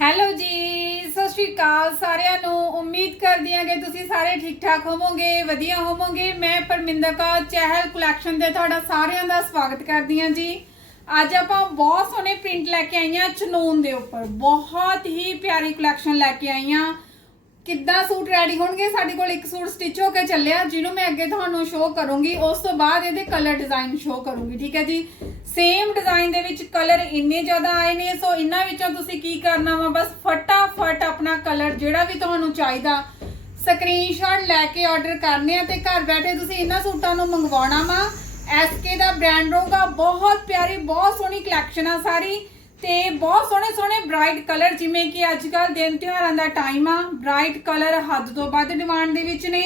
Hello ਜੀ, ਸਤਿ ਸ਼੍ਰੀ ਅਕਾਲ ਸਾਰਿਆਂ ਨੂੰ। ਉਮੀਦ ਕਰਦੀ ਹਾਂ ਕਿ ਤੁਸੀਂ ਸਾਰੇ ਠੀਕ ਠਾਕ ਹੋਵੋਗੇ, ਵਧੀਆ ਹੋਵੋਗੇ। ਮੈਂ ਪਰਮਿੰਦਰ ਕੌਰ, ਚਹਿਲ ਕਲੈਕਸ਼ਨ ਦੇ ਤੁਹਾਡਾ ਸਾਰਿਆਂ ਦਾ ਸਵਾਗਤ ਕਰਦੀ ਹਾਂ ਜੀ। ਅੱਜ ਆਪਾਂ ਬਹੁਤ ਸੋਹਣੇ ਪ੍ਰਿੰਟ ਲੈ ਕੇ ਆਈਆਂ ਚਨੂਨ ਦੇ ਉੱਪਰ। ਬਹੁਤ ਹੀ ਪਿਆਰੀ ਕਲੈਕਸ਼ਨ ਲੈ ਕੇ ਆਈਆਂ। ਕਿੱਦਾਂ ਸੂਟ ਰੈਡੀ ਹੋਣਗੇ? ਸਾਡੇ ਕੋਲ ਇੱਕ ਸੂਟ ਸਟਿਚ ਹੋ ਕੇ ਚੱਲਿਆ। ਜਿਹਨੂੰ ਮੈਂ ਅੱਗੇ ਤੁਹਾਨੂੰ ਸ਼ੋਅ ਕਰੂੰਗੀ। ਉਸ ਤੋਂ ਬਾਅਦ ਇਹਦੇ ਕਲਰ ਡਿਜ਼ਾਈਨ ਸ਼ੋਅ ਕਰੂੰਗੀ, ਠੀਕ ਹੈ ਜੀ? ਸੇਮ ਡਿਜ਼ਾਈਨ ਦੇ ਵਿੱਚ ਕਲਰ ਇੰਨੇ ਜ਼ਿਆਦਾ ਆਏ ਨੇ ਸੋ ਇਹਨਾਂ ਵਿੱਚੋਂ ਤੁਸੀਂ ਕੀ ਕਰਨਾ ਵਾ? ਬਸ ਫਟਾਫਟ ਆਪਣਾ ਕਲਰ ਜਿਹੜਾ ਵੀ ਤੁਹਾਨੂੰ ਚਾਹੀਦਾ ਸਕਰੀਨਸ਼ਾਟ ਲੈ ਕੇ ਆਰਡਰ ਕਰਨੇ ਆ ਤੇ ਘਰ ਬੈਠੇ ਤੁਸੀਂ ਇਹਨਾਂ ਸੂਟਾਂ ਨੂੰ ਮੰਗਵਾਉਣਾ ਵਾ। ਐਸਕੇ ਦਾ ਬ੍ਰਾਂਡ ਰਹੂਗਾ। ਬਹੁਤ ਪਿਆਰੀ, ਬਹੁਤ ਸੋਹਣੀ ਕਲੈਕਸ਼ਨ ਆ ਸਾਰੀ। ਤੇ ਬਹੁਤ ਸੋਹਣੇ ਸੋਹਣੇ ਬ੍ਰਾਈਟ ਕਲਰ ਜਿਵੇਂ ਕਿ ਅੱਜ ਕੱਲ ਦਿਨ ਤਿਉਹਾਰਾਂ ਦਾ ਟਾਈਮ ਆ ਬ੍ਰਾਈਟ ਕਲਰ ਹੱਦ ਤੋਂ ਵੱਧ ਡਿਮਾਂਡ ਦੇ ਵਿੱਚ ਨੇ।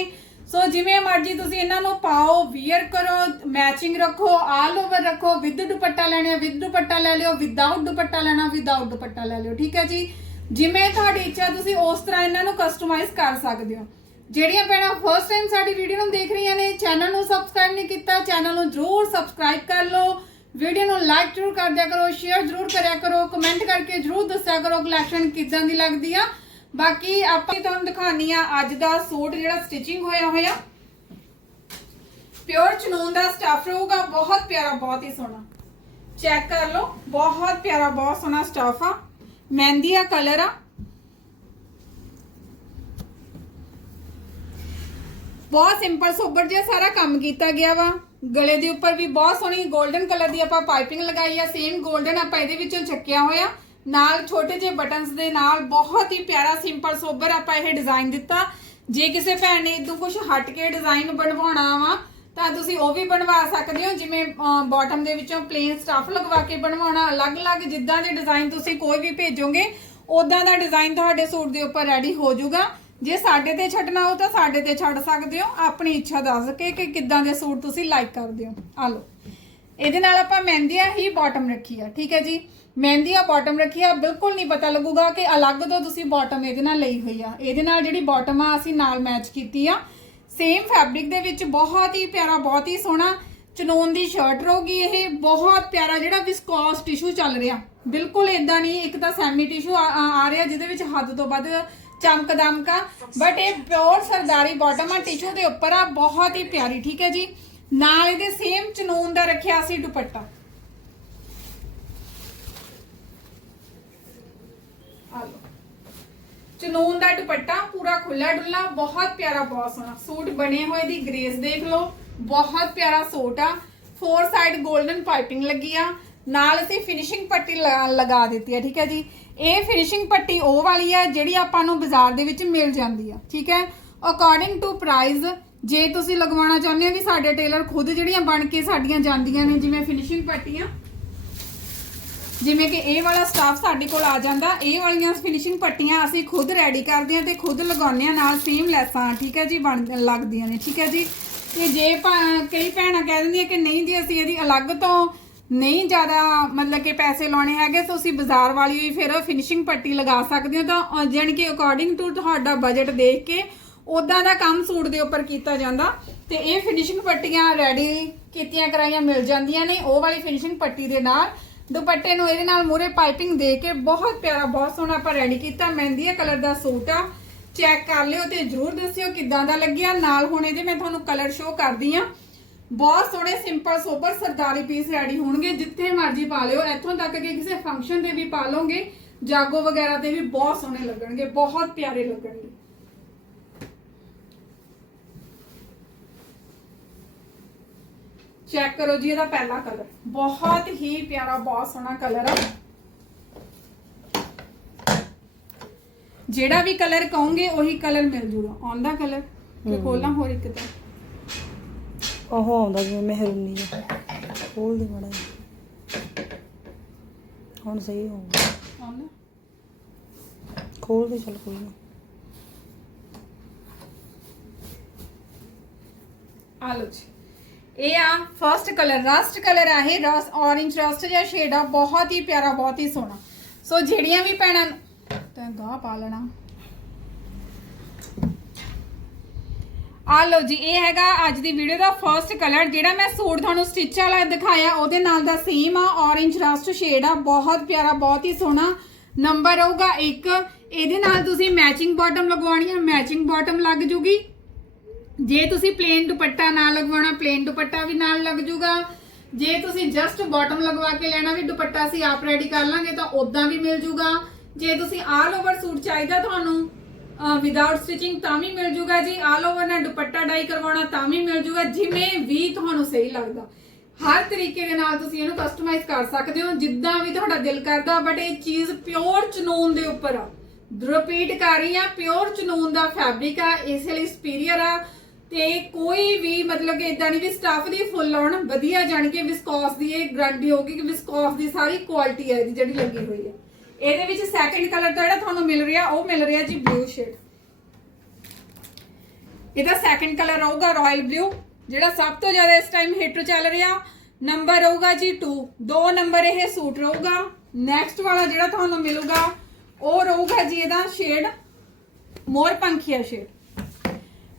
ਸੋ ਜਿਵੇਂ ਮਰਜ਼ੀ ਤੁਸੀਂ ਇਹਨਾਂ ਨੂੰ ਪਾਓ ਵੀਅਰ ਕਰੋ ਮੈਚਿੰਗ ਰੱਖੋ ਆਲ ਓਵਰ ਰੱਖੋ ਵਿਦ ਦੁਪੱਟਾ ਲੈਣਾ ਵਿਦ ਦੁਪੱਟਾ ਲੈ ਲਿਓ ਵਿਦਆਊਟ ਦੁਪੱਟਾ ਲੈਣਾ ਵਿਦਆਊਟ ਦੁਪੱਟਾ ਲੈ ਲਿਓ, ਠੀਕ ਹੈ ਜੀ? ਜਿਵੇਂ ਤੁਹਾਡੀ ਇੱਛਾ, ਤੁਸੀਂ ਉਸ ਤਰ੍ਹਾਂ ਇਹਨਾਂ ਨੂੰ ਕਸਟਮਾਈਜ਼ ਕਰ ਸਕਦੇ ਹੋ। ਜਿਹੜੀਆਂ ਭੈਣਾਂ ਫਰਸਟ ਟਾਈਮ ਸਾਡੀ ਵੀਡੀਓ ਨੂੰ ਦੇਖ ਰਹੀਆਂ ਨੇ ਚੈਨਲ ਨੂੰ ਸਬਸਕ੍ਰਾਈਬ ਨਹੀਂ ਕੀਤਾ ਚੈਨਲ ਨੂੰ ਜਰੂਰ ਸਬਸਕ੍ਰਾਈਬ ਕਰ ਲਓ। ਵੀਡੀਓ ਨੂੰ ਲਾਈਕ ਜਰੂਰ ਕਰ ਦਿਆ ਕਰੋ ਸ਼ੇਅਰ ਜਰੂਰ ਕਰਿਆ ਕਰੋ ਕਮੈਂਟ ਕਰਕੇ ਜਰੂਰ ਦੱਸਿਆ ਕਰੋ ਕਲੈਕਸ਼ਨ ਕਿਦਾਂ ਦੀ ਲੱਗਦੀ ਆ। ਬਾਕੀ ਆਪਾਂ ਤੁਹਾਨੂੰ ਦਿਖਾਣੀ ਆ ਅੱਜ ਦਾ ਸੂਟ ਜਿਹੜਾ ਸਟਿਚਿੰਗ ਹੋਇਆ ਹੋਇਆ। ਪਿਓਰ ਚਨੂਨ ਦਾ ਸਟਫ ਰਹੂਗਾ, ਬਹੁਤ ਪਿਆਰਾ, ਬਹੁਤ ਹੀ ਸੋਹਣਾ। ਚੈੱਕ ਕਰ ਲਓ, ਬਹੁਤ ਪਿਆਰਾ, ਬਹੁਤ ਸੋਹਣਾ ਸਟਫ ਆ। ਮਹਿੰਦੀ ਆ ਕਲਰ ਆ। ਬਹੁਤ ਸਿੰਪਲ ਸੋਬਰ ਜਿਹਾ ਸਾਰਾ ਕੰਮ ਕੀਤਾ ਗਿਆ ਵਾ। ਗਲੇ ਦੇ ਉੱਪਰ ਵੀ ਬਹੁਤ ਸੋਹਣੀ 골ਡਨ ਕਲਰ ਦੀ ਆਪਾਂ ਪਾਈਪਿੰਗ ਲਗਾਈ ਆ ਸੇਮ 골ਡਨ ਆਪਾਂ ਇਹਦੇ ਵਿੱਚੋਂ ਚੱਕਿਆ ਹੋਇਆ। ਨਾਲ ਛੋਟੇ ਜਿਹੇ ਬਟਨਸ ਦੇ ਨਾਲ ਬਹੁਤ ਹੀ ਪਿਆਰਾ ਸਿੰਪਲ ਸੋਬਰ ਆਪਾਂ ਇਹ ਡਿਜ਼ਾਈਨ ਦਿੱਤਾ। ਜੇ ਕਿਸੇ ਭੈਣ ਨੇ ਇਦੋਂ ਕੁਝ ਹਟ ਕੇ ਡਿਜ਼ਾਈਨ ਬਣਵਾਉਣਾ ਵਾ, ਤਾਂ ਤੁਸੀਂ ਉਹ ਵੀ ਬਣਵਾ ਸਕਦੇ ਹੋ। ਜਿਵੇਂ ਬਾਟਮ ਦੇ ਵਿੱਚੋਂ ਪਲੇਨ ਸਟਫ ਲਗਵਾ ਕੇ ਬਣਵਾਉਣਾ, ਅਲੱਗ-ਅਲੱਗ ਜਿੱਦਾਂ ਦੇ ਡਿਜ਼ਾਈਨ ਤੁਸੀਂ ਕੋਈ ਵੀ ਭੇਜੋਗੇ ਉਦਾਂ ਦਾ ਡਿਜ਼ਾਈਨ ਤੁਹਾਡੇ ਸੂਟ ਦੇ ਉੱਪਰ ਰੈਡੀ ਹੋ ਜਾਊਗਾ। ਜੇ ਸਾਡੇ ਤੇ ਛੱਡਣਾ ਹੋ ਤਾਂ ਸਾਡੇ ਤੇ ਛੱਡ ਸਕਦੇ ਹੋ। ਆਪਣੀ ਇੱਛਾ ਦੱਸ ਕੇ ਕਿ ਕਿੱਦਾਂ ਦੇ ਸੂਟ ਤੁਸੀਂ ਲਾਈਕ ਕਰਦੇ ਹੋ। ਆ ਲਓ। ਇਹਦੇ ਨਾਲ ਆਪਾਂ ਮਹਿੰਦੀਆ ਹੀ ਬਾਟਮ ਰੱਖੀ ਆ। ਠੀਕ ਹੈ ਜੀ? ਮਹਿੰਦੀਆ ਬਾਟਮ ਰੱਖੀ ਆ। ਬਿਲਕੁਲ ਨਹੀਂ ਪਤਾ ਲੱਗੂਗਾ ਕਿ ਅਲੱਗ ਤੋਂ ਤੁਸੀਂ ਬਾਟਮ ਇਹਦੇ ਨਾਲ ਲਈ ਹੋਈ ਆ। ਇਹਦੇ ਨਾਲ ਜਿਹੜੀ ਬਾਟਮ ਆ, ਅਸੀਂ ਨਾਲ ਮੈਚ ਕੀਤੀ ਆ। ਸੇਮ ਫੈਬਰਿਕ ਦੇ ਵਿੱਚ ਬਹੁਤ ਹੀ ਪਿਆਰਾ, ਬਹੁਤ ਹੀ ਸੋਹਣਾ ਚਨੋਨ ਦੀ ਸ਼ਰਟ ਰਹੂਗੀ ਇਹ। ਬਹੁਤ ਪਿਆਰਾ ਜਿਹੜਾ ਵਿਸਕੋਸ ਟਿਸ਼ੂ ਚੱਲ ਰਿਹਾ। ਬਿਲਕੁਲ ਇਦਾਂ ਨਹੀਂ, ਇੱਕ ਤਾਂ ਸੈਮੀ ਟਿਸ਼ੂ ਆ ਰਿਹਾ, ਜਿਹਦੇ ਵਿੱਚ ਹੱਦ ਤੋਂ ਵੱਧ ਚਮਕ ਦਮਕਾ ਬਟ ਇਹ ਪਿਓਰ ਸਰਦਾਰੀ ਬਾਟਮ ਆ ਟਿਸ਼ੂ ਦੇ ਉੱਪਰ ਆ ਬਹੁਤ ਹੀ ਪਿਆਰੀ ਠੀਕ ਹੈ ਜੀ ਨਾਲ ਇਹਦੇ ਸੇਮ ਚਨੂਨ ਦਾ ਰੱਖਿਆ ਸੀ ਦੁਪੱਟਾ ਆ ਲਓ ਚਨੂਨ ਦਾ ਦੁਪੱਟਾ ਪੂਰਾ ਖੁੱਲਾ ਡੁੱਲਾ ਬਹੁਤ ਪਿਆਰਾ ਬਹੁਤ ਸੋਹਣਾ ਸੂਟ ਬਣੇ ਹੋਏ ਦੀ ਗ੍ਰੇਸ ਦੇਖ ਲਓ ਬਹੁਤ ਪਿਆਰਾ ਸੂਟ ਆ ਫੋਰ ਸਾਈਡ 골ਡਨ ਪਾਈਪਿੰਗ ਲੱਗੀ ਆ ਨਾਲ ਅਸੀਂ ਫਿਨਿਸ਼ਿੰਗ ਪੱਟੀ ਲਗਾ ਦਿੱਤੀ ਹੈ, ਠੀਕ ਹੈ ਜੀ। ਇਹ ਫਿਨਿਸ਼ਿੰਗ ਪੱਟੀ ਉਹ ਵਾਲੀ ਆ ਜਿਹੜੀ ਆਪਾਂ ਨੂੰ ਬਾਜ਼ਾਰ ਦੇ ਵਿੱਚ ਮਿਲ ਜਾਂਦੀ ਹੈ ਠੀਕ ਹੈ। ਅਕੋਰਡਿੰਗ ਟੂ ਪ੍ਰਾਈਸ ਜੇ ਤੁਸੀਂ ਲਗਵਾਉਣਾ ਚਾਹੁੰਦੇ ਹੋ ਵੀ ਸਾਡੇ ਟੇਲਰ ਖੁਦ ਜਿਹੜੀਆਂ ਬਣ ਕੇ ਸਾਡੀਆਂ ਜਾਂਦੀਆਂ ਨੇ, ਜਿਵੇਂ ਫਿਨਿਸ਼ਿੰਗ ਪੱਟੀਆਂ, ਜਿਵੇਂ ਕਿ ਇਹ ਵਾਲਾ ਸਟਾਫ ਸਾਡੇ ਕੋਲ ਆ ਜਾਂਦਾ, ਇਹ ਵਾਲੀਆਂ ਫਿਨਿਸ਼ਿੰਗ ਪੱਟੀਆਂ ਅਸੀਂ ਖੁਦ ਰੈਡੀ ਕਰਦੇ ਹਾਂ ਤੇ ਖੁਦ ਲਗਾਉਂਦੇ ਹਾਂ, ਨਾਲ ਸੇਮ ਲੈਸਾਂ, ਠੀਕ ਹੈ ਜੀ, ਬਣ, ਲੱਗਦੀਆਂ ਨੇ, ਠੀਕ ਹੈ ਜੀ। ਤੇ ਜੇ ਭਾ- ਕਈ ਭੈਣਾਂ ਕਹਿ ਦਿੰਦੀਆਂ ਕਿ ਨਹੀਂ ਜੀ, ਅਸੀਂ ਇਹਦੀ ਅਲੱਗ ਤੋਂ ਨਹੀਂ ਜ਼ਿਆਦਾ ਮਤਲਬ ਕਿ ਪੈਸੇ ਲਾਉਣੇ ਹੈਗੇ ਤਾਂ ਤੁਸੀਂ ਬਾਜ਼ਾਰ ਵਾਲੀ ਵੀ ਫਿਰ ਫਿਨਿਸ਼ਿੰਗ ਪੱਟੀ ਲਗਾ ਸਕਦੇ ਹੋ। ਤਾਂ ਅ, ਜਾਣੀ ਕਿ ਅਕੋਰਡਿੰਗ ਟੂ ਤੁਹਾਡਾ ਬਜਟ ਦੇਖ ਕੇ ਉਦਾਂ ਦਾ ਕੰਮ ਸੂਟ ਦੇ ਉੱਪਰ ਕੀਤਾ ਜਾਂਦਾ। ਤੇ ਇਹ ਫਿਨਿਸ਼ਿੰਗ ਪੱਟੀਆਂ ਰੈਡੀ ਕੀਤੀਆਂ ਕਰਾਈਆਂ ਮਿਲ ਜਾਂਦੀਆਂ ਨੇ ਉਹ ਵਾਲੀ ਫਿਨਿਸ਼ਿੰਗ ਪੱਟੀ ਦੇ ਨਾਲ। ਦੁਪੱਟੇ ਨੂੰ ਇਹਦੇ ਨਾਲ ਮੂਰੇ ਪਾਈਪਿੰਗ ਦੇ ਕੇ ਬਹੁਤ ਪਿਆਰਾ ਬਹੁਤ ਸੋਹਣਾ ਆਪਾਂ ਰੈਡੀ ਕੀਤਾ। ਮਹਿੰਦੀਆ ਕਲਰ ਦਾ ਸੂਟ ਆ। ਚੈੱਕ ਕਰ ਲਿਓ ਤੇ ਜਰੂਰ ਦੱਸਿਓ ਕਿੱਦਾਂ ਦਾ ਲੱਗਿਆ। ਨਾਲ ਹੁਣ ਇਹਦੇ ਮੈਂ ਤੁਹਾਨੂੰ ਕਲਰ ਸ਼ੋਅ ਕਰਦੀ ਆ ਬਹੁਤ ਸੋਹਣੇ ਸਿੰਪਲ ਸੋਬਰ ਸਰਦਾਰੀ ਪੀਸ ਰੈਡੀ ਹੋਣਗੇ। ਜਿੱਥੇ ਮਰਜ਼ੀ ਪਾ ਲਿਓ। ਇੱਥੋਂ ਤੱਕ ਕਿ ਕਿਸੇ ਫੰਕਸ਼ਨ ਤੇ ਵੀ ਪਾ ਲਓਗੇ। ਜਾਗੋ ਵਗੈਰਾ ਤੇ ਵੀ ਬਹੁਤ ਸੋਹਣੇ ਲੱਗਣਗੇ। ਬਹੁਤ ਪਿਆਰੇ ਲੱਗਣਗੇ। ਚੈੱਕ ਕਰੋ ਜੀ, ਇਹਦਾ ਪਹਿਲਾ ਕਲਰ ਬਹੁਤ ਹੀ ਪਿਆਰਾ, ਬਹੁਤ ਸੋਹਣਾ ਕਲਰ ਆ। ਜਿਹੜਾ ਵੀ ਕਲਰ ਕਹੋਗੇ, ਉਹੀ ਕਲਰ ਮਿਲ ਜੂਗਾ। ਆਉਂਦਾ ਕਲਰ ਕਿ ਖੋਲਾਂ ਹੋਰ ਇੱਕ ਤਾਂ ਉਹ ਆਉਂਦਾ ਜਿਵੇਂ ਮਹਿਰੂਨੀ ਜਿਹਾ ਖੋਲ ਦੇ ਮੜਾ ਹੁਣ ਸਹੀ ਹੋਊਗਾ। ਖੋਲ ਦੇ ਚੱਲ ਕੋਈ ਨਾ। ਆ ਲਓ ਜੀ। ਇਹ ਆ ਫਰਸਟ ਕਲਰ ਰਸਟ ਕਲਰ ਆ ਇਹ। ਰਸ orange ਰਸਟ ਜਿਹਾ ਸ਼ੇਡ ਆ। ਬਹੁਤ ਹੀ ਪਿਆਰਾ ਬਹੁਤ ਹੀ ਸੋਹਣਾ। ਸੋ ਜਿਹੜੀਆਂ ਵੀ ਭੈਣਾਂ ਤਾਂ ਗਾਹ ਪਾ ਲੈਣਾ। ਆ ਲਓ ਜੀ, ਇਹ ਹੈਗਾ ਅੱਜ ਦੀ ਵੀਡੀਓ ਦਾ ਫਰਸਟ ਕਲਰ ਜਿਹੜਾ ਮੈਂ ਸੂਟ ਤੁਹਾਨੂੰ ਸਟਿਚ ਵਾਲਾ ਦਿਖਾਇਆ, ਉਹਦੇ ਨਾਲ ਦਾ ਸੇਮ ਆ, orange ਰਸਟ ਸ਼ੇਡ ਆ, ਬਹੁਤ ਪਿਆਰਾ, ਬਹੁਤ ਹੀ ਸੋਹਣਾ ਨੰਬਰ ਰਹੂਗਾ 1 ਇਹਦੇ ਨਾਲ ਤੁਸੀਂ ਮੈਚਿੰਗ ਬਾਟਮ ਲਗਵਾਉਣੀ ਹੈ ਮੈਚਿੰਗ ਬਾਟਮ ਲੱਗ ਜੂਗੀ। ਜੇ ਤੁਸੀਂ ਪਲੇਨ ਦੁਪੱਟਾ ਨਾਲ ਲਗਵਾਉਣਾ ਪਲੇਨ ਦੁਪੱਟਾ ਵੀ ਨਾਲ ਲੱਗ ਜੂਗਾ। ਜੇ ਤੁਸੀਂ ਜਸਟ ਬਾਟਮ ਲਗਵਾ ਕੇ ਲੈਣਾ ਵੀ ਦੁਪੱਟਾ ਅਸੀਂ ਆਪ ਰੈਡੀ ਕਰ ਲਾਂਗੇ, ਤਾਂ ਉਦਾਂ ਵੀ ਮਿਲ ਜੂਗਾ। ਜੇ ਤੁਸੀਂ ਆਲ ਓਵਰ ਸੂਟ ਚਾਹੀਦਾ ਤੁਹਾਨੂੰ ਵਿਦਆਊਟ ਸਟਿਚਿੰਗ ਤਾਂ ਵੀ ਮਿਲ ਜੂਗਾ ਜੀ। ਆਲ ਓਵਰ ਨਾਲ ਦੁਪੱਟਾ ਡਾਈ ਕਰਵਾਉਣਾ ਤਾਂ ਵੀ ਮਿਲ ਜੂਗਾ, ਜਿਵੇਂ ਵੀ ਤੁਹਾਨੂੰ ਸਹੀ ਲੱਗਦਾ। ਹਰ ਤਰੀਕੇ ਦੇ ਨਾਲ ਤੁਸੀਂ ਇਹਨੂੰ ਕਸਟਮਾਈਜ਼ ਕਰ ਸਕਦੇ ਹੋ, ਜਿੱਦਾਂ ਵੀ ਤੁਹਾਡਾ ਦਿਲ ਕਰਦਾ ਬਟ ਇਹ ਚੀਜ਼ ਪਿਓਰ ਚਨੂਨ ਦੇ ਉੱਪਰ ਆ। ਰਿਪੀਟ ਕਰ ਰਹੀ ਆ ਪਿਓਰ ਚਨੂਨ ਦਾ ਫੈਬਰਿਕ ਆ, ਇਸ ਲਈ ਸੁਪੀਰੀਅਰ ਆ। ਤੇ ਕੋਈ ਵੀ ਮਤਲਬ ਕਿ ਇਦਾਂ ਨਹੀਂ ਵੀ ਸਟਫ ਦੀ ਫੁੱਲ ਆਉਣ, ਵਧੀਆ ਜਾਣ ਕੇ ਵਿਸਕੋਸ ਦੀ ਇਹ ਗਰੰਟੀ ਹੋਗੀ ਕਿ ਵਿਸਕੋਸ ਦੀ ਸਾਰੀ ਕੁਆਲਿਟੀ ਹੈ ਜਿਹੜੀ ਲੱਗੀ ਹੋਈ ਹੈ ਇਹਦੇ ਵਿੱਚ ਸੈਕੰਡ ਕਲਰ ਦਾ ਜਿਹੜਾ ਤੁਹਾਨੂੰ ਮਿਲ ਰਿਹਾ, ਉਹ ਮਿਲ ਰਿਹਾ ਜੀ ਬਲੂ ਸ਼ੇਡ ਇਹਦਾ ਸੈਕੰਡ ਕਲਰ ਰਹੂਗਾ ਰਾਇਲ ਬਲੂ ਜਿਹੜਾ ਸਭ ਤੋਂ ਜ਼ਿਆਦਾ ਇਸ ਟਾਈਮ ਹਿੱਟ ਚੱਲ ਰਿਹਾ ਨੰਬਰ ਰਹੂਗਾ ਜੀ 2 ਦੋ ਨੰਬਰ ਇਹ ਸੂਟ ਰਹੂਗਾ। ਨੈਕਸਟ ਵਾਲਾ ਜਿਹੜਾ ਤੁਹਾਨੂੰ ਮਿਲੂਗਾ, ਉਹ ਰਹੂਗਾ ਜੀ ਇਹਦਾ ਸ਼ੇਡ ਮੋਰ ਪੰਖੀਆ ਸ਼ੇਡ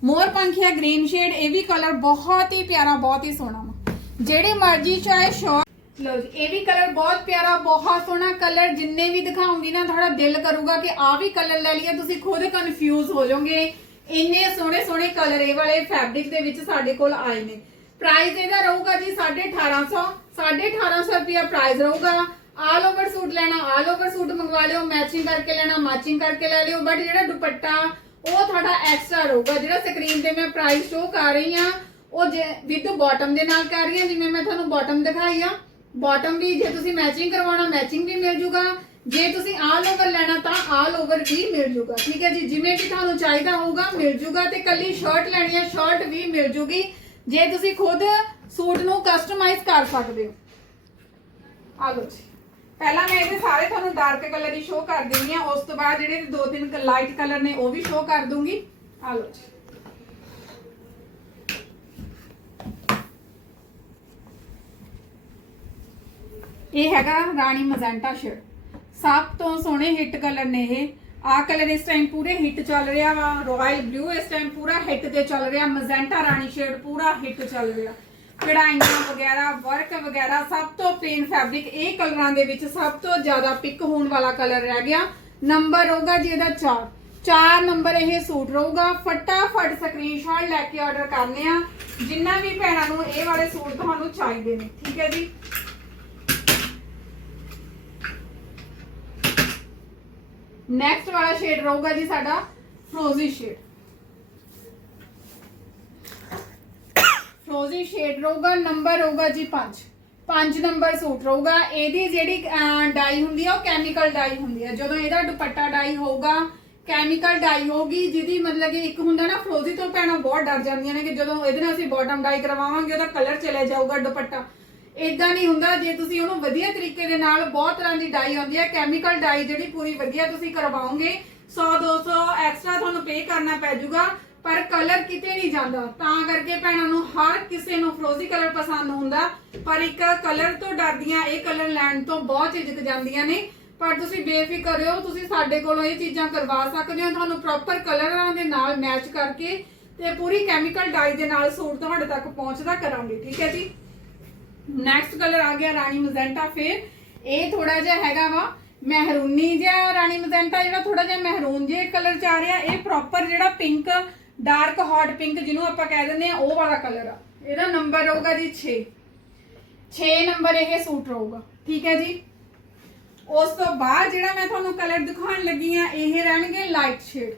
ਮੋਰ ਪੰਖੀਆ ਗ੍ਰੀਨ ਸ਼ੇਡ ਇਹ ਵੀ ਕਲਰ ਬਹੁਤ ਹੀ ਪਿਆਰਾ, ਬਹੁਤ ਹੀ ਸੋਹਣਾ ਵਾ। ਜਿਹੜੇ ਮਰਜ਼ੀ ਚਾਹੇ ਸ਼ੋਰ ਲਓ ਜੀ, ਇਹ ਵੀ ਕਲਰ ਬਹੁਤ ਪਿਆਰਾ, ਬਹੁਤ ਸੋਹਣਾ ਕਲਰ ਜਿੰਨੇ ਵੀ ਦਿਖਾਉਂਗੀ ਨਾ, ਤੁਹਾਡਾ ਦਿਲ ਕਰੂਗਾ ਕਿ ਆ ਵੀ ਕਲਰ ਲੈ ਲਈਏ। ਤੁਸੀਂ ਖੁਦ ਕਨਫਿਊਜ਼ ਹੋ ਜਾਓਗੇ। ਇੰਨੇ ਸੋਹਣੇ ਸੋਹਣੇ ਕਲਰ ਇਹ ਵਾਲੇ ਫੈਬਰਿਕ ਦੇ ਵਿੱਚ ਸਾਡੇ ਕੋਲ ਆਏ ਨੇ। ਪ੍ਰਾਈਸ ਇਹਦਾ ਰਹੂਗਾ ਜੀ 1850 1850 ਰੁਪਿਆ ਪ੍ਰਾਈਸ ਰਹੂਗਾ। ਆਲ ਓਵਰ ਸੂਟ ਲੈਣਾ ਆਲ ਓਵਰ ਸੂਟ ਮੰਗਵਾ ਲਿਓ ਮੈਚਿੰਗ ਕਰਕੇ ਲੈਣਾ ਮੈਚਿੰਗ ਕਰਕੇ ਲੈ ਲਿਓ ਬਟ ਜਿਹੜਾ ਦੁਪੱਟਾ, ਉਹ ਤੁਹਾਡਾ ਐਕਸਟਰਾ ਰਹੂਗਾ। ਜਿਹੜਾ ਸਕਰੀਨ ਤੇ ਮੈਂ ਪ੍ਰਾਈਸ ਸ਼ੋ ਕਰ ਰਹੀ ਆ ਉਹ ਵਿਦ ਬਾਟਮ ਦੇ ਨਾਲ ਕਰ ਰਹੀ ਆ ਜਿਵੇਂ ਮੈਂ ਤੁਹਾਨੂੰ ਬਾਟਮ ਦਿਖਾਈ ਆ। ਬਾਟਮ ਵੀ ਜੇ ਤੁਸੀਂ ਮੈਚਿੰਗ ਕਰਵਾਉਣਾ ਮੈਚਿੰਗ ਵੀ ਮਿਲ ਜੂਗਾ। ਜੇ ਤੁਸੀਂ ਆਲ ਓਵਰ ਲੈਣਾ, ਤਾਂ ਆਲ ਓਵਰ ਵੀ ਮਿਲ ਜੂਗਾ। ਠੀਕ ਹੈ ਜੀ? ਜਿਵੇਂ ਵੀ ਤੁਹਾਨੂੰ ਚਾਹੀਦਾ ਹੋਊਗਾ, ਮਿਲ ਜੂਗਾ ਤੇ ਕੱਲੀ ਸ਼ਰਟ ਲੈਣੀ ਹੈ ਸ਼ਰਟ ਵੀ ਮਿਲ ਜੂਗੀ। ਜੇ ਤੁਸੀਂ ਖੁਦ ਸੂਟ ਨੂੰ ਕਸਟਮਾਈਜ਼ ਕਰ ਸਕਦੇ ਹੋ। ਆ ਲਓ ਜੀ। ਪਹਿਲਾਂ ਮੈਂ ਇਹਦੇ ਸਾਰੇ ਤੁਹਾਨੂੰ ਡਾਰਕ ਕਲਰ ਹੀ ਸ਼ੋਅ ਕਰ ਦਿੰਦੀ ਆ ਉਸ ਤੋਂ ਬਾਅਦ ਜਿਹੜੇ ਦੋ ਤਿੰਨ ਲਾਈਟ ਕਲਰ ਨੇ, ਉਹ ਵੀ ਸ਼ੋਅ ਕਰ ਦੂੰਗੀ। ਆ ਲਓ ਜੀ। ਇਹ ਹੈਗਾ ਰਾਣੀ ਮਜ਼ੈਂਟਾ ਸ਼ੇਡ ਸਭ ਤੋਂ ਸੋਹਣੇ ਹਿੱਟ ਕਲਰ ਨੇ ਇਹ। ਆ ਕਲਰ ਇਸ ਟਾਈਮ ਪੂਰੇ ਹਿੱਟ ਚੱਲ ਰਿਹਾ ਵਾ। ਰਾਇਲ ਬਲੂ ਇਸ ਟਾਈਮ ਪੂਰਾ ਹਿੱਟ ਤੇ ਚੱਲ ਰਿਹਾ। ਮਜ਼ੈਂਟਾ ਰਾਣੀ ਸ਼ੇਡ ਪੂਰਾ ਹਿੱਟ ਚੱਲ ਰਿਹਾ। ਕਢਾਈਆਂ ਵਗੈਰਾ ਵਰਕ ਵਗੈਰਾ ਸਭ ਤੋਂ ਪਲੇਨ ਫੈਬਰਿਕ ਇਹ ਕਲਰਾਂ ਦੇ ਵਿੱਚ ਸਭ ਤੋਂ ਜ਼ਿਆਦਾ ਪਿਕ ਹੋਣ ਵਾਲਾ ਕਲਰ ਰਹਿ ਗਿਆ। ਨੰਬਰ ਹੋਗਾ ਜੀ ਇਹਦਾ 4 4 ਨੰਬਰ ਇਹ ਸੂਟ ਰਹੂਗਾ। ਫਟਾਫਟ ਸਕਰੀਨਸ਼ਾਟ ਲੈ ਕੇ ਆਰਡਰ ਕਰਨੇ ਆ। ਜਿੰਨਾ ਵੀ ਭੈਣਾਂ ਨੂੰ ਇਹ ਵਾਲੇ ਸੂਟ ਤੁਹਾਨੂੰ ਚਾਹੀਦੇ ਨੇ। ਠੀਕ ਹੈ ਜੀ? ਨੈਕਸਟ ਵਾਲਾ ਸ਼ੇਡ ਰਹੂਗਾ ਜੀ ਸਾਡਾ ਫਰੋਜ਼ੀ ਸ਼ੇਡ ਫਰੋਜ਼ੀ ਸ਼ੇਡ ਰਹੂਗਾ ਨੰਬਰ ਰਹੂਗਾ ਜੀ 5 5 ਨੰਬਰ ਸੂਟ ਰਹੂਗਾ। ਇਹਦੀ ਜਿਹੜੀ ਡਾਈ ਹੁੰਦੀ ਆ, ਉਹ ਕੈਮੀਕਲ ਡਾਈ ਹੁੰਦੀ ਆ। ਜਦੋਂ ਇਹਦਾ ਦੁਪੱਟਾ ਡਾਈ ਹੋਊਗਾ ਕੈਮੀਕਲ ਡਾਈ ਹੋਗੀ ਜਿਹਦੀ ਮਤਲਬ ਕਿ ਇੱਕ ਹੁੰਦਾ ਨਾ ਫਰੋਜ਼ੀ ਤੋਂ ਭੈਣਾਂ ਬਹੁਤ ਡਰ ਜਾਂਦੀਆਂ ਨੇ ਕਿ ਜਦੋਂ ਇਹਦੇ ਨਾਲ ਅਸੀਂ ਬਾਟਮ ਡਾਈ ਕਰਵਾਵਾਂਗੇ, ਉਹਦਾ ਕਲਰ ਚਲੇ ਜਾਊਗਾ ਦੁਪੱਟਾ। ਇਦਾਂ ਨਹੀਂ ਹੁੰਦਾ ਜੇ ਤੁਸੀਂ ਉਹਨੂੰ ਵਧੀਆ ਤਰੀਕੇ ਦੇ ਨਾਲ ਬਹੁਤ ਤਰ੍ਹਾਂ ਦੀ ਡਾਈ ਆਉਂਦੀ ਹੈ ਕੈਮੀਕਲ ਡਾਈ ਜਿਹੜੀ ਪੂਰੀ ਵਧੀਆ ਤੁਸੀਂ ਕਰਵਾਓਗੇ 100 200 ਐਕਸਟਰਾ ਤੁਹਾਨੂੰ ਪੇ ਕਰਨਾ ਪੈ ਜਾਊਗਾ, ਪਰ ਕਲਰ ਕਿਤੇ ਨਹੀਂ ਜਾਂਦਾ। ਤਾਂ ਕਰਕੇ ਭੈਣਾਂ ਨੂੰ ਹਰ ਕਿਸੇ ਨੂੰ ਫਰੋਜ਼ੀ ਕਲਰ ਪਸੰਦ ਹੁੰਦਾ, ਪਰ ਇੱਕ ਕਲਰ ਤੋਂ ਡਰਦੀਆਂ, ਇਹ ਕਲਰ ਲੈਣ ਤੋਂ ਬਹੁਤ ਝਿਜਕ ਜਾਂਦੀਆਂ ਨੇ। ਪਰ ਤੁਸੀਂ ਬੇਫਿਕਰ ਰਹੋ, ਤੁਸੀਂ ਸਾਡੇ ਕੋਲੋਂ ਇਹ ਚੀਜ਼ਾਂ ਕਰਵਾ ਸਕਦੇ ਹੋ, ਤੁਹਾਨੂੰ ਪ੍ਰੋਪਰ ਕਲਰਾਂ ਦੇ ਨਾਲ ਮੈਚ ਕਰਕੇ ਤੇ ਪੂਰੀ ਕੈਮੀਕਲ ਡਾਈ ਦੇ ਨਾਲ ਸੂਟ ਤੁਹਾਡੇ ਤੱਕ ਪਹੁੰਚਦਾ ਕਰਾਂਗੇ, ਠੀਕ ਹੈ ਜੀ? ਨੈਕਸਟ ਕਲਰ ਆ ਗਿਆ ਰਾਣੀ ਮਜ਼ੈਂਟਾ, ਫਿਰ ਇਹ ਥੋੜਾ ਜਿਹਾ ਹੈਗਾ ਵਾ ਮਹਿਰੂਨੀ ਜਿਹਾ ਰਾਣੀ ਮਜ਼ੈਂਟਾ, ਜਿਹੜਾ ਥੋੜਾ ਜਿਹਾ ਮਹਿਰੂਨ ਜਿਹਾ ਕਲਰ ਚ ਆ ਰਿਹਾ, ਇਹ ਪ੍ਰੋਪਰ ਜਿਹੜਾ ਪਿੰਕ ਡਾਰਕ ਹੌਟ ਪਿੰਕ ਜਿਹਨੂੰ ਆਪਾਂ ਕਹਿ ਦਿੰਦੇ ਆ ਉਹ ਵਾਲਾ ਕਲਰ ਆ। ਇਹਦਾ ਨੰਬਰ ਰਹੂਗਾ ਜੀ 6 6 ਨੰਬਰ ਇਹ ਸੂਟ ਰਹੂਗਾ ਠੀਕ ਹੈ ਜੀ? ਉਸ ਤੋਂ ਬਾਅਦ ਜਿਹੜਾ ਮੈਂ ਤੁਹਾਨੂੰ ਕਲਰ ਦਿਖਾਉਣ ਲੱਗੀ ਆ ਇਹ ਰਹਿਣਗੇ ਲਾਈਟ ਸ਼ੇਡ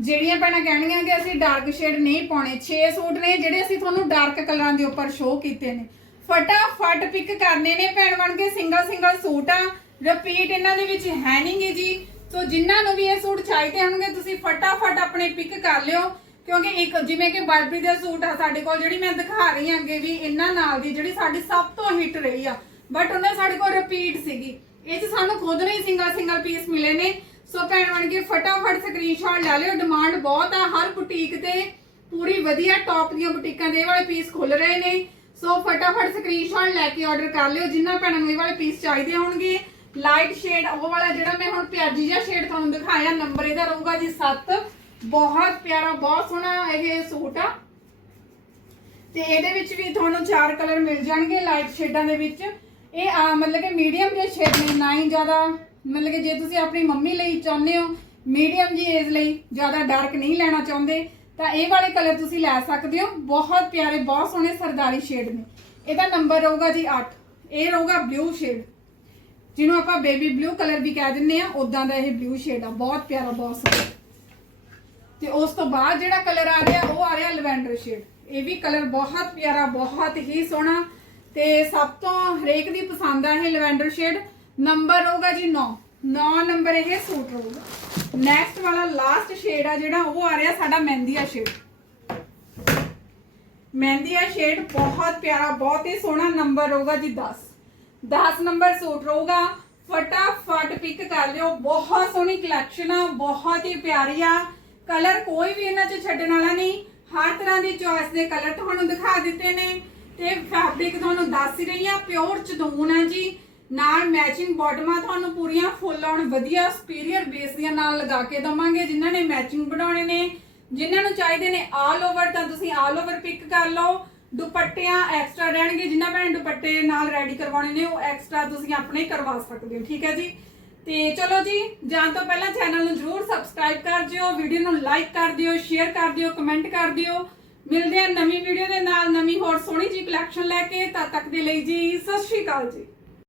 ਜਿਹੜੀਆਂ ਭੈਣਾਂ ਕਹਿਣਗੀਆਂ ਕਿ ਅਸੀਂ ਡਾਰਕ ਸ਼ੇਡ ਨਹੀਂ ਪਾਉਣੇ 6 ਸੂਟ ਨੇ, ਜਿਹੜੇ ਅਸੀਂ ਤੁਹਾਨੂੰ ਡਾਰਕ ਕਲਰਾਂ ਦੇ ਉੱਪਰ ਸ਼ੋਅ ਕੀਤੇ ਨੇ। ਫਟਾਫਟ ਪਿਕ ਕਰਨੇ ਨੇ ਭੈਣ ਬਣ ਕੇ ਸਿੰਗਲ ਸਿੰਗਲ ਸੂਟ ਆ। ਰਿਪੀਟ ਇਹਨਾਂ ਦੇ ਵਿੱਚ ਹੈ ਨਹੀਂਗੇ ਜੀ। ਸੋ ਜਿਨ੍ਹਾਂ ਨੂੰ ਵੀ ਇਹ ਸੂਟ ਚਾਹੀਦੇ ਹੋਣਗੇ, ਤੁਸੀਂ ਫਟਾਫਟ ਆਪਣੇ ਪਿਕ ਕਰ ਲਿਓ। ਕਿਉਂਕਿ ਇੱਕ ਜਿਵੇਂ ਕਿ ਬਰਬੀ ਦੇ ਸੂਟ ਆ ਸਾਡੇ ਕੋਲ, ਜਿਹੜੀ ਮੈਂ ਦਿਖਾ ਰਹੀ ਹਾਂ ਅੱਗੇ ਵੀ, ਇਹਨਾਂ ਨਾਲ ਦੀ ਜਿਹੜੀ ਸਾਡੀ ਸਭ ਤੋਂ ਹਿੱਟ ਰਹੀ ਆ। ਬਟ ਉਹਨਾਂ ਸਾਡੇ ਕੋਲ ਰਿਪੀਟ ਸੀਗੀ। ਇਹ ਚ ਸਾਨੂੰ ਖੁਦ ਨੂੰ ਸਿੰਗਲ ਸਿੰਗਲ ਪੀਸ ਮਿਲੇ ਨੇ। ਸੋ ਭੈਣ ਬਣ ਕੇ ਫਟਾਫਟ ਸਕਰੀਨਸ਼ਾਟ ਲੈ ਲਿਓ। ਡਿਮਾਂਡ ਬਹੁਤ ਆ ਹਰ ਬੁਟੀਕ ਤੇ। ਪੂਰੀ ਵਧੀਆ ਟੌਪ ਦੀਆਂ ਬੁਟੀਕਾਂ ਦੇ ਇਹ ਵਾਲੇ ਪੀਸ ਖੁੱਲ ਰਹੇ ਨੇ। ਸੋ ਫਟਾਫਟ ਸਕਰੀਨਸ਼ਾਟ ਲੈ ਕੇ ਆਰਡਰ ਕਰ ਲਿਓ ਜਿੰਨਾ ਭੈਣਾਂ ਨੂੰ ਇਹ ਵਾਲੇ ਪੀਸ ਚਾਹੀਦੇ ਹੋਣਗੇ ਲਾਈਟ ਸ਼ੇਡ ਉਹ ਵਾਲਾ ਜਿਹੜਾ ਮੈਂ ਹੁਣ ਪਿਆਜੀ ਜਿਹਾ ਸ਼ੇਡ ਤੁਹਾਨੂੰ ਦਿਖਾਇਆ ਨੰਬਰ ਇਹਦਾ ਰਹੂਗਾ ਜੀ 7 ਬਹੁਤ ਪਿਆਰਾ ਬਹੁਤ ਸੋਹਣਾ ਇਹ ਸੂਟ ਆ ਤੇ ਇਹਦੇ ਵਿੱਚ ਵੀ ਤੁਹਾਨੂੰ ਚਾਰ ਕਲਰ ਮਿਲ ਜਾਣਗੇ ਲਾਈਟ ਸ਼ੇਡਾਂ ਦੇ ਵਿੱਚ ਇਹ ਆ ਮਤਲਬ ਕਿ ਮੀਡੀਅਮ ਜੇ ਸ਼ੇਡ ਨੇ ਨਾ ਹੀ ਜ਼ਿਆਦਾ ਮਤਲਬ ਕਿ ਜੇ ਤੁਸੀਂ ਆਪਣੀ ਮੰਮੀ ਲਈ ਚਾਹੁੰਦੇ ਹੋ ਮੀਡੀਅਮ ਜੀ ਏਜ ਲਈ ਜ਼ਿਆਦਾ ਡਾਰਕ ਨਹੀਂ ਲੈਣਾ ਚਾਹੁੰਦੇ ਤਾਂ ਇਹ ਵਾਲੇ ਕਲਰ ਤੁਸੀਂ ਲੈ ਸਕਦੇ ਹੋ। ਬਹੁਤ ਪਿਆਰੇ, ਬਹੁਤ ਸੋਹਣੇ ਸਰਦਾਰੀ ਸ਼ੇਡ ਨੇ। ਇਹਦਾ ਨੰਬਰ ਰਹੂਗਾ ਜੀ 8 ਇਹ ਰਹੂਗਾ ਬਲੂ ਸ਼ੇਡ ਜਿਹਨੂੰ ਆਪਾਂ ਬੇਬੀ ਬਲੂ ਕਲਰ ਵੀ ਕਹਿ ਦਿੰਦੇ ਆ ਉਦਾਂ ਦਾ ਇਹ ਬਲੂ ਸ਼ੇਡ ਆ। ਬਹੁਤ ਪਿਆਰਾ, ਬਹੁਤ ਸੋਹਣਾ। ਤੇ ਉਸ ਤੋਂ ਬਾਅਦ ਜਿਹੜਾ ਕਲਰ ਆ ਰਿਹਾ, ਉਹ ਆ ਰਿਹਾ ਲਵੈਂਡਰ ਸ਼ੇਡ ਇਹ ਵੀ ਕਲਰ ਬਹੁਤ ਪਿਆਰਾ, ਬਹੁਤ ਹੀ ਸੋਹਣਾ। ਤੇ ਸਭ ਤੋਂ ਹਰੇਕ ਦੀ ਪਸੰਦ ਆ ਇਹ ਲਵੈਂਡਰ ਸ਼ੇਡ ਨੰਬਰ ਰਹੂਗਾ ਜੀ 9 9 ਨੰਬਰ ਇਹ ਸੂਟ ਰਹੂਗਾ। ਨੈਕਸਟ ਵਾਲਾ ਲਾਸਟ ਸ਼ੇਡ ਆ ਜਿਹੜਾ, ਉਹ ਆ ਰਿਹਾ ਸਾਡਾ ਮਹਿੰਦੀਆ ਸ਼ੇਡ ਮਹਿੰਦੀਆ ਸ਼ੇਡ ਬਹੁਤ ਪਿਆਰਾ, ਬਹੁਤ ਹੀ ਸੋਹਣਾ ਨੰਬਰ ਰਹੂਗਾ ਜੀ 10 10 ਨੰਬਰ ਸੂਟ ਰਹੂਗਾ। ਫਟਾਫਟ ਪਿਕ ਕਰ ਲਿਓ। ਬਹੁਤ ਸੋਹਣੀ ਕਲੈਕਸ਼ਨ ਆ, ਬਹੁਤ ਹੀ ਪਿਆਰੀ ਆ। ਕਲਰ ਕੋਈ ਵੀ ਇਹਨਾਂ 'ਚ ਛੱਡਣ ਵਾਲਾ ਨਹੀਂ। ਹਰ ਤਰ੍ਹਾਂ ਦੀ ਚੋਇਸ ਦੇ ਕਲਰ ਤੁਹਾਨੂੰ ਦਿਖਾ ਦਿੱਤੇ ਨੇ। ਤੇ ਫੈਬਰਿਕ ਤੁਹਾਨੂੰ ਦੱਸ ਹੀ ਰਹੀ ਆ ਪਿਓਰ ਚਦੂਨ ਆ ਜੀ। ਨਾਲ ਮੈਚਿੰਗ ਬਾਟਮਾਂ ਤੁਹਾਨੂੰ ਪੂਰੀਆਂ ਫੁੱਲ ਔਨ ਵਧੀਆ ਸੁਪੀਰੀਅਰ ਬੇਸ ਦੀਆਂ ਨਾਲ ਲਗਾ ਕੇ ਦਵਾਂਗੇ, ਜਿਨ੍ਹਾਂ ਨੇ ਮੈਚਿੰਗ ਬਣਾਉਣੇ ਨੇ, ਜਿਨ੍ਹਾਂ ਨੂੰ ਚਾਹੀਦੇ ਨੇ ਆਲ ਓਵਰ ਤਾਂ ਤੁਸੀਂ ਆਲ ਓਵਰ ਪਿਕ ਕਰ ਲਓ। ਦੁਪੱਟਿਆਂ ਐਕਸਟਰਾ ਰਹਿਣਗੇ, ਜਿਨ੍ਹਾਂ ਭੈਣ ਦੁਪੱਟੇ ਨਾਲ ਰੈਡੀ ਕਰਵਾਉਣੇ ਨੇ, ਉਹ ਐਕਸਟਰਾ ਤੁਸੀਂ ਆਪਣੇ ਕਰਵਾ ਸਕਦੇ ਹੋ, ਠੀਕ ਹੈ ਜੀ? ਤੇ ਚਲੋ ਜੀ, ਜਾਣ ਤੋਂ ਪਹਿਲਾਂ ਚੈਨਲ ਨੂੰ ਜਰੂਰ ਸਬਸਕ੍ਰਾਈਬ ਕਰ ਦਿਓ ਵੀਡੀਓ ਨੂੰ ਲਾਈਕ ਕਰ ਦਿਓ ਸ਼ੇਅਰ ਕਰ ਦਿਓ ਕਮੈਂਟ ਕਰ ਦਿਓ। ਮਿਲਦੇ ਆ ਨਵੀਂ ਵੀਡੀਓ ਦੇ ਨਾਲ, ਨਵੀਂ ਹੋਰ ਸੋਹਣੀ ਜੀ ਕਲੈਕਸ਼ਨ ਲੈ ਕੇ, ਤਦ ਤੱਕ ਦੇ ਲਈ ਜੀ, ਸਤਿ ਸ਼੍ਰੀ ਅਕਾਲ ਜੀ।